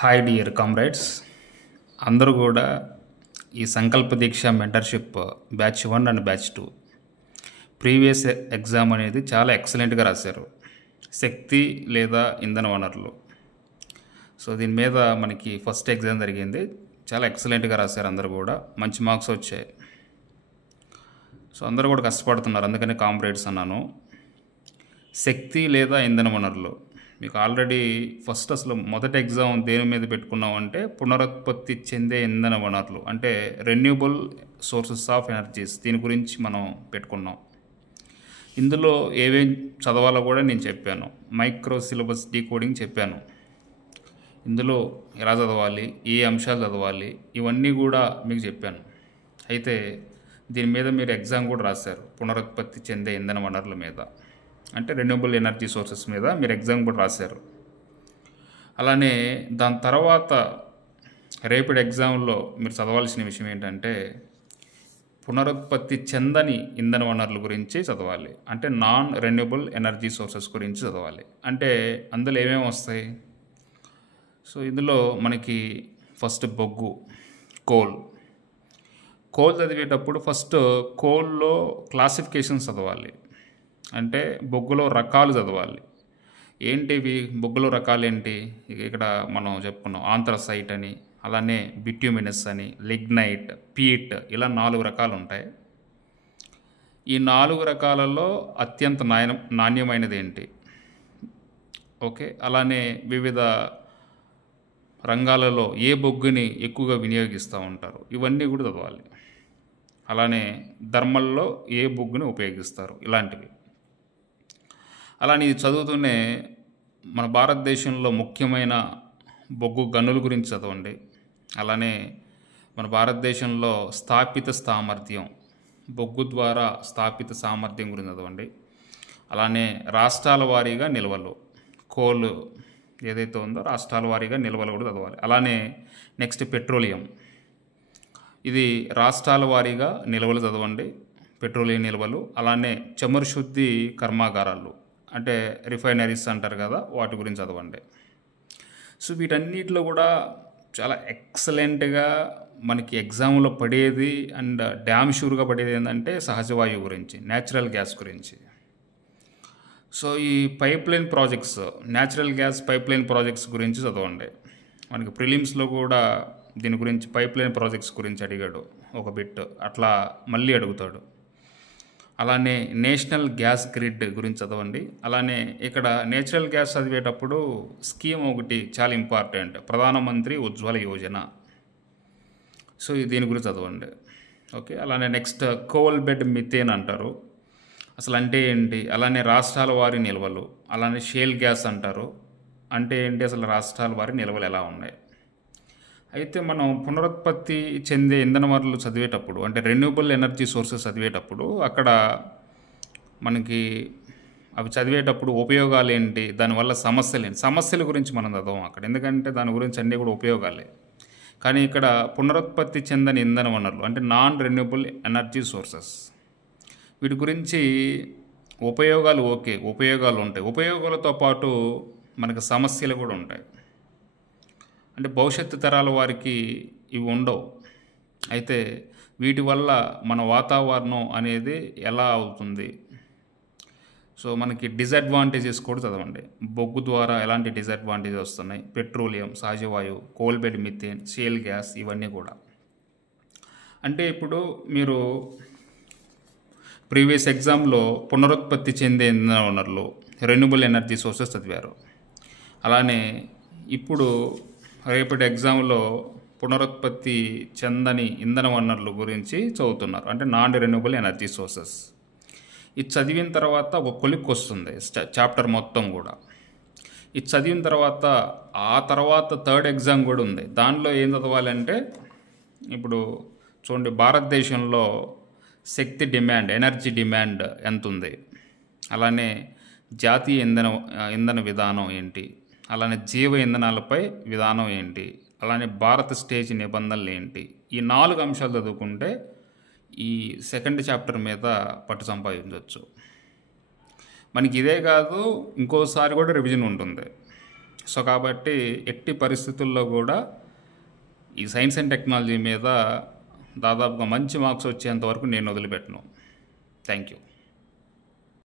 Hi dear comrades, అందరూ కూడా ఈ Sankalp Deeksha mentorship batch 1 and batch 2 previous exam అనేది చాలా ఎక్సలెంట్గా రాశారు. శక్తి లేదా ఇంధన వనరులు. సో దీని మీద మనకి ఫస్ట్ ఎగ్జామ్ జరిగింది. చాలా ఎక్సలెంట్గా రాశారు, అందరూ కూడా మంచి మార్క్స్ వచ్చాయి. సో అందరూ కూడా కష్టపడుతున్నారు, అందుకని కామ్రేడ్స్ అన్నాను. శక్తి లేదా ఇంధన వనరులు మీకు ఆల్రెడీ ఫస్ట్ అసలు మొదటి ఎగ్జామ్ దేని మీద పెట్టుకున్నాం అంటే పునరుత్పత్తి చెందే ఇంధన వనరులు, అంటే రెన్యూబుల్ సోర్సెస్ ఆఫ్ ఎనర్జీస్, దీని గురించి మనం పెట్టుకున్నాం. ఇందులో ఏమేం చదవాలో కూడా నేను చెప్పాను. మైక్రో సిలబస్ డీకోడింగ్ చెప్పాను. ఇందులో ఎలా చదవాలి, ఏ అంశాలు చదవాలి, ఇవన్నీ కూడా మీకు చెప్పాను. అయితే దీని మీద మీరు ఎగ్జామ్ కూడా రాశారు, పునరుత్పత్తి చెందే ఇంధన వనరుల మీద, అంటే రెన్యూబుల్ ఎనర్జీ సోర్సెస్ మీద మీరు ఎగ్జామ్ కూడా రాశారు. అలానే దాని తర్వాత రేపటి ఎగ్జామ్లో మీరు చదవాల్సిన విషయం ఏంటంటే పునరుత్పత్తి చెందని ఇంధన వనరుల గురించి చదవాలి, అంటే నాన్ రెన్యూబుల్ ఎనర్జీ సోర్సెస్ గురించి చదవాలి. అంటే అందులో ఏమేమి వస్తాయి? సో ఇందులో మనకి ఫస్ట్ బొగ్గు, కోల్ చదివేటప్పుడు ఫస్ట్ కోల్లో క్లాసిఫికేషన్స్ చదవాలి, అంటే బొగ్గులో రకాలు చదవాలి. ఏంటివి బొగ్గులో రకాలు ఏంటి? ఇక్కడ మనం చెప్పుకున్నాం ఆంథ్రసైట్ అని, అలానే బిట్యూమినస్ అని, లిగ్నైట్, పీట్, ఇలా 4 రకాలు ఉంటాయి. ఈ 4 రకాలలో అత్యంత నాణ్యమైనది ఏంటి? ఓకే, అలానే వివిధ రంగాలలో ఏ బొగ్గుని ఎక్కువగా వినియోగిస్తూ ఉంటారు, ఇవన్నీ కూడా చదవాలి. అలానే థర్మల్లో ఏ బొగ్గుని ఉపయోగిస్తారు, ఇలాంటివి. అలానే ఇది చదువుతూనే మన భారతదేశంలో ముఖ్యమైన బొగ్గు గనుల గురించి చదవండి. అలానే మన భారతదేశంలో స్థాపిత సామర్థ్యం, బొగ్గు ద్వారా స్థాపిత సామర్థ్యం గురించి చదవండి. అలానే రాష్ట్రాల వారీగా నిల్వలు, కోల్ ఏదైతే ఉందో రాష్ట్రాల వారీగా నిల్వలు కూడా చదవాలి. అలానే నెక్స్ట్ పెట్రోలియం, ఇది రాష్ట్రాల వారీగా నిల్వలు చదవండి, పెట్రోలియం నిల్వలు. అలానే చమురు శుద్ధి కర్మాగారాలు, అంటే రిఫైనరీస్ అంటారు కదా, వాటి గురించి చదవండి. సో వీటన్నిటిలో కూడా చాలా ఎక్సలెంట్గా మనకి ఎగ్జామ్లో పడేది అండ్ డ్యామ్ షూర్గా పడేది ఏంటంటే సహజ వాయువు గురించి, న్యాచురల్ గ్యాస్ గురించి. సో ఈ pipeline projects, natural gas pipeline projects గురించి చదవండి. మనకి ప్రిలిమ్స్లో కూడా దీని గురించి పైప్లైన్ ప్రాజెక్ట్స్ గురించి అడిగాడు ఒక బిట్, అట్లా మళ్ళీ అడుగుతాడు. అలానే నేషనల్ గ్యాస్ గ్రిడ్ గురించి చదవండి. అలానే ఇక్కడ నేచురల్ గ్యాస్ చదివేటప్పుడు స్కీమ్ ఒకటి చాలా ఇంపార్టెంట్, ప్రధానమంత్రి ఉజ్వల యోజన. సో దీని గురించి చదవండి. ఓకే, అలానే నెక్స్ట్ కోల్ బెడ్ మిథేన్ అంటారు, అసలు అంటే ఏంటి? అలానే రాష్ట్రాల వారి నిల్వలు, అలానే షేల్ గ్యాస్ అంటారు, అంటే ఏంటి? అసలు రాష్ట్రాల వారి నిల్వలు ఎలా ఉన్నాయి? అయితే మనం పునరుత్పత్తి చెందే ఇంధన వనరులు చదివేటప్పుడు, అంటే రెన్యూబుల్ ఎనర్జీ సోర్సెస్ చదివేటప్పుడు అక్కడ మనకి అవి చదివేటప్పుడు ఉపయోగాలు ఏంటి, దానివల్ల సమస్యలు ఏంటి, సమస్యల గురించి మనం చదవం అక్కడ, ఎందుకంటే దాని గురించి అన్నీ కూడా ఉపయోగాలే. కానీ ఇక్కడ పునరుత్పత్తి చెందని ఇంధన వనరులు, అంటే నాన్ రెన్యూబుల్ ఎనర్జీ సోర్సెస్, వీటి గురించి ఉపయోగాలు ఉపయోగాలు ఉంటాయి, ఉపయోగాలతో పాటు మనకు సమస్యలు కూడా ఉంటాయి. అంటే భవిష్యత్తు తరాల వారికి ఇవి ఉండవు. అయితే వీటి వల్ల మన వాతావరణం అనేది ఎలా అవుతుంది? సో మనకి డిసడ్వాంటేజెస్ కూడా చదవండి. బొగ్గు ద్వారా ఎలాంటి డిసడ్వాంటేజెస్ వస్తున్నాయి, పెట్రోలియం, సహజ వాయువు, coal bed methane, shale gas, ఇవన్నీ కూడా. అంటే ఇప్పుడు మీరు ప్రీవియస్ ఎగ్జామ్లో పునరుత్పత్తి చెందే ఇంధన వనరులు, రెన్యూబుల్ ఎనర్జీ సోర్సెస్ చదివారు. అలానే ఇప్పుడు రేపటి ఎగ్జామ్లో పునరుత్పత్తి చెందని ఇంధన వనరుల గురించి చదువుతున్నారు, అంటే నాన్ రెన్యూబుల్ ఎనర్జీ సోర్సెస్. ఇది చదివిన తర్వాత ఒక కొలిక్ వస్తుంది చాప్టర్ మొత్తం కూడా. ఇది చదివిన తర్వాత ఆ తర్వాత థర్డ్ ఎగ్జామ్ కూడా ఉంది. దానిలో ఏం చదవాలంటే ఇప్పుడు చూడండి, భారతదేశంలో శక్తి డిమాండ్, ఎనర్జీ డిమాండ్ ఎంత ఉంది, అలానే జాతీయ ఇంధన విధానం ఏంటి, అలానే జీవ ఇంధనాలపై విధానం ఏంటి, అలానే భారత స్టేజ్ నిబంధనలు ఏంటి, ఈ 4 అంశాలు చదువుకుంటే ఈ సెకండ్ చాప్టర్ మీద పట్టు సంపాదించవచ్చు. మనకి ఇదే కాదు, ఇంకోసారి కూడా రివిజన్ ఉంటుంది. సో కాబట్టి ఎట్టి పరిస్థితుల్లో కూడా ఈ సైన్స్ అండ్ టెక్నాలజీ మీద దాదాపుగా మంచి మార్క్స్ వచ్చేంత వరకు నేను వదిలిపెట్టను. Thank you.